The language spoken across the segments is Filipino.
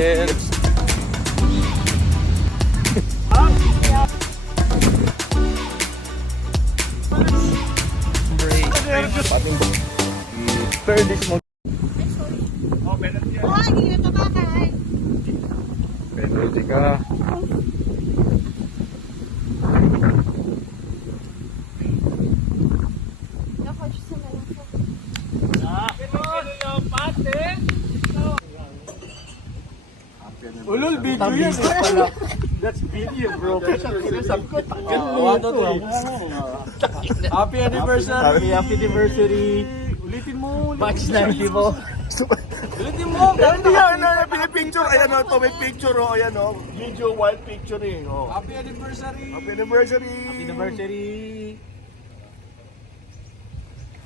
Sir. Fairness mo. Oh, penalty yan. Oh, hindi na tabakay. Penalty ka. Nakonscious na lang ako. Ulol, video yan. That's video, bro. Sabi ko, tagal Happy anniversary! Happy anniversary! Ulitin mo, Match 90 mo. Ulitin mo! Hindi yan, picture. Ayan o, may picture o. Ayan o, video while picturing. Oh. Happy anniversary! Happy anniversary! Happy anniversary!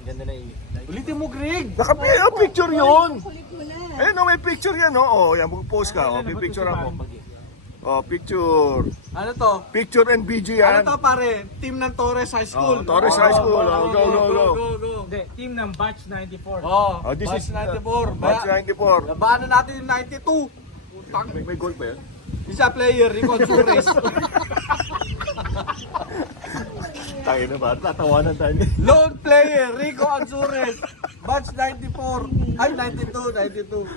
Ganda na Ulitin mo, Greg! Picture yun! Kulit mo na. Ayun o, may picture yan o. Oh, yan, mag-post ka. Oh, picture ako. Oh, picture. Ano to? Picture and video Ano yan. to, pare? Team ng Torres High School. Oh, Torres High School. Oh, go, go, go. Go. Hindi, team ng Batch 94. Oh, Oh, this batch is 94. Batch 94. Labanan natin yung 92. Utang. May goal pa yan? Isa player, Rico Chures. Tayo na ba? Tatawanan tayo. Lone player, Rico Anzures. Batch 94. Ay, 92.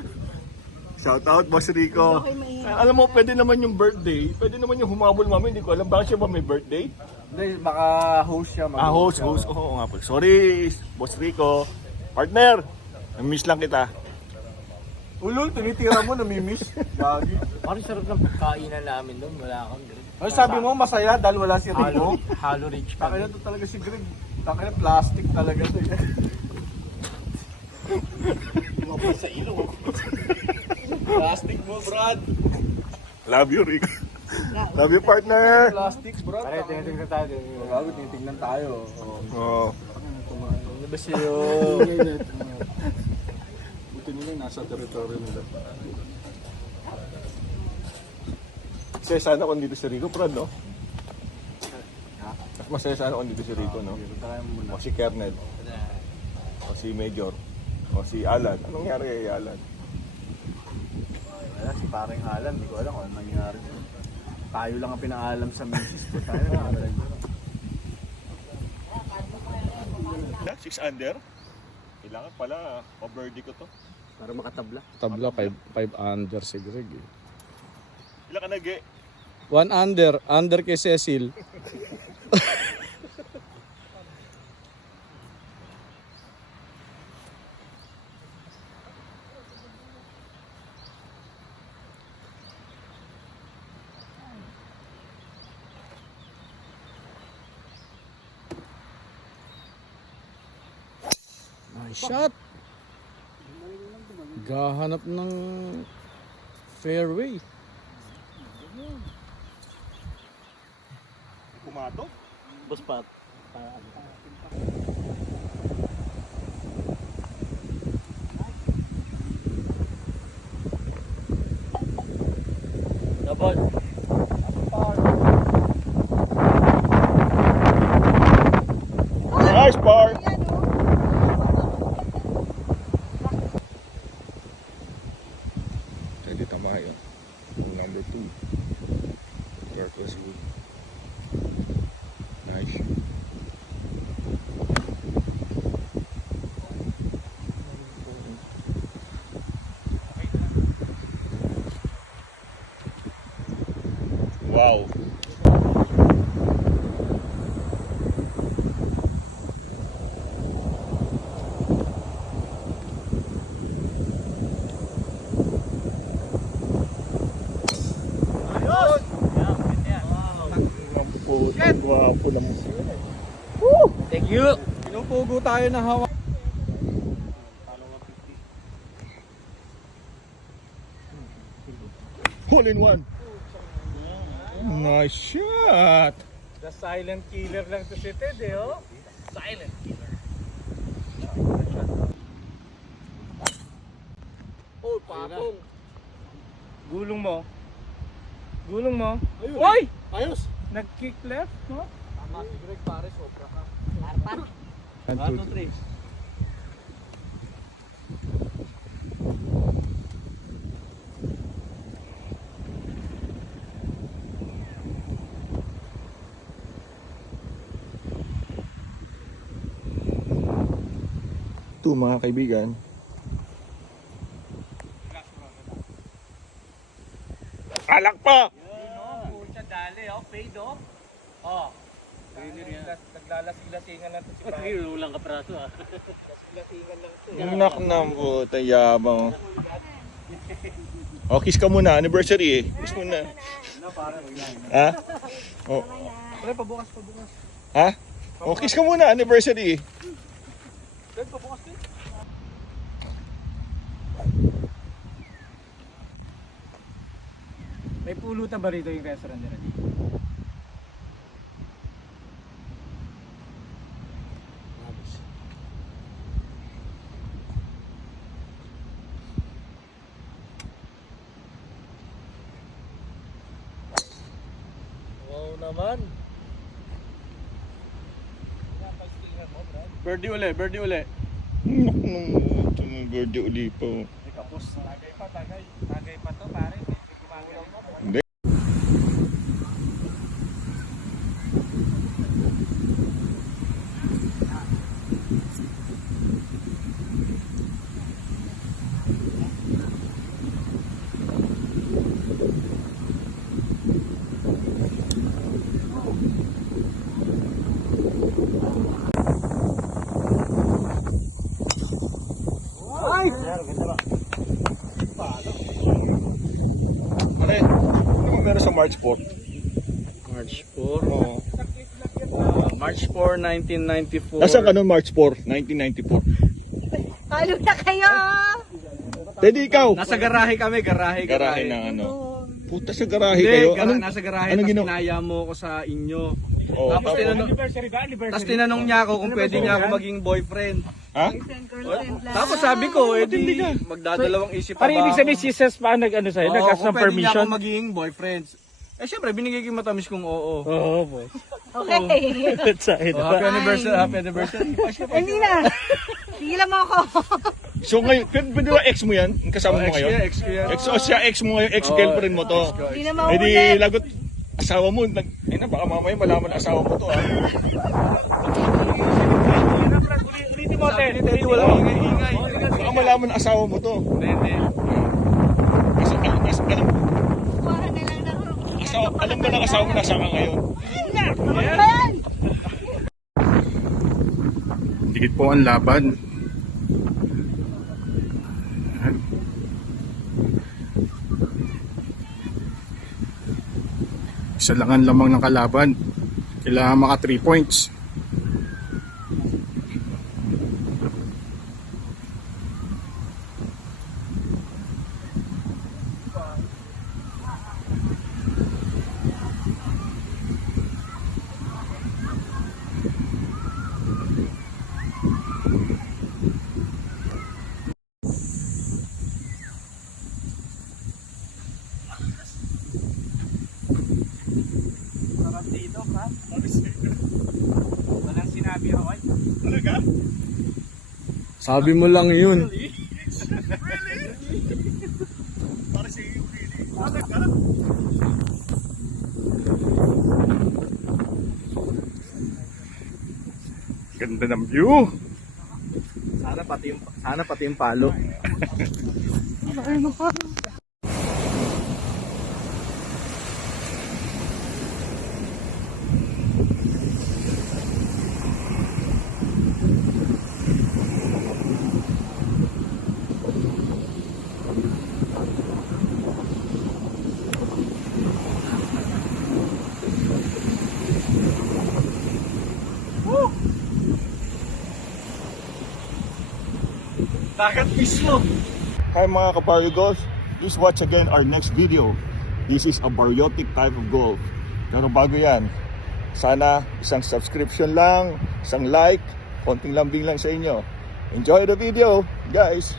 Shout out, Boss Rico. Okay, maingat. Alam mo, pwede naman yung birthday. Pwede naman yung humabol mami. Hindi ko alam. Bakit siya ba may birthday? Hindi, baka host siya. Host. Oo nga po. Sorry, Boss Rico. Partner, na-miss lang kita. Ulol, tinitira mo, namimiss. Gagi. Parang sarap ng pagkainan namin doon. Wala kang Greg. Ay, sabi mo, masaya dahil wala si Rico. Halo rich Takay kami. na to talaga si Greg. Takay na plastic talaga to. Sa ilong. Plastic mo, Brad. Love you, Rico. Love you, partner. Plastic, Brad. Pare, tinitingnan tayo. Bago tinitingnan tayo. Oh. Ano ba sa'yo? Buti nila nasa teritoryo nila. Masaya sana kung dito si Rico, Brad, no? Masaya sana kung dito si Rico, no? O si Kernel. O si Major. O si Alan. Anong nangyari kay Alan? Wala, si parang Alan, hindi ko alam kung ano nangyari. Tayo lang ang pinaalam sa misis ko. Tayo lang. 6 under? Kailangan pala, o-birdie ko to. Para makatabla. Tabla 5 under si Greg. Ilan ka nag 1 under kay Cecil. Nice shot. Gahanap ng fairway. Kumato? Boss Pat. Double. Nice par! Ayan, oh. Pwede tama yun. Number 2. Purpose wood. Nice shoot. Wow. Gwapo naman. Thank you. Pinupugo tayo na hawak. Hole in one. Nice shot. The silent killer lang to si Ted eh, oh. Silent killer. Oh, patong. Gulong mo. Gulong mo. Ayun. Oy! Ayos. Nag-kick left, no? Tama si Greg, pare, sobra ka. 1, 2, 3. 2 mga kaibigan. Alak pa! Pucha, dali, fade, Oh. Naglalasing-lasingan lang to si Pare. Ulang kapraso ah. Lasingan lang to. Nak ng puta, yabang. Oh, kiss ka muna, anniversary eh. Kiss muna. Ha? Oh. Pre, pabukas. Ha? Oh, kiss ka muna, anniversary eh. Pre, pabukas din. May pulutan ba rito yung restaurant nila dito? Wow naman. Birdie uli. Nak ng puta, ng birthday uli pa. Oh. Tapos, tagay pa to, pare. Medyo gumagalaw pa. Hindi. Pare, ano ba meron sa March 4? March 4. Oo. March 4, 1994. Nasaan ka nun March 4, 1994? Talo na kayo! Teddy, ikaw! Nasa garahe kami, garahe. Garahe ng ano? Puta sa garahe Hindi, kayo. nasa garahe. anong Tapos ginawa? kinaya mo ko sa inyo. Oh, Tapos tinanong, Anniversary ba? Anniversary. tapos tinanong niya ako kung pwede niya ako maging boyfriend. Ha? Girlfriend lang. Tapos sabi ko, Matindi ka. magdadalawang isip pa Pare, ba ibig ako? sabihin si Ses pa nag-ano sa'yo? Oo, Nag-ask kung ng pwede niya permission? ako maging boyfriend. Eh syempre, binigay ko yung matamis kong oo. Oo, boss. Okay. Let's say Oh, happy anniversary. Hindi na. Tigilan mo ako. So ngayon, pwede ba ex mo yan? Yung kasama mo ngayon? Ex ko yan. Ex, o siya ex mo ngayon, ex-girlfriend mo to. Hindi na Eh di maulit. lagot, asawa mo, ay na, baka mamaya malaman na asawa mo to ah. Ulitin mo, Ted. Teddy, walang ingay-ingay. Baka malaman na asawa mo to. Hindi. Kuha na lang ng... Alam ba ng asawa mo nasa ka ngayon? Ayan! Dikit po ang laban. Isa lang ang lamang ng kalaban. Kailangan maka 3 points. Sarap dito, ha? Walang sinabi ako. Sabi mo lang yun. Ganda ng view. Sana pati yung palo. Dagat mismo. Hi mga kapari golf, please watch again our next video. This is a baryotic type of golf. Pero bago yan, sana isang subscription lang, isang like, konting lambing lang sa inyo. Enjoy the video, guys!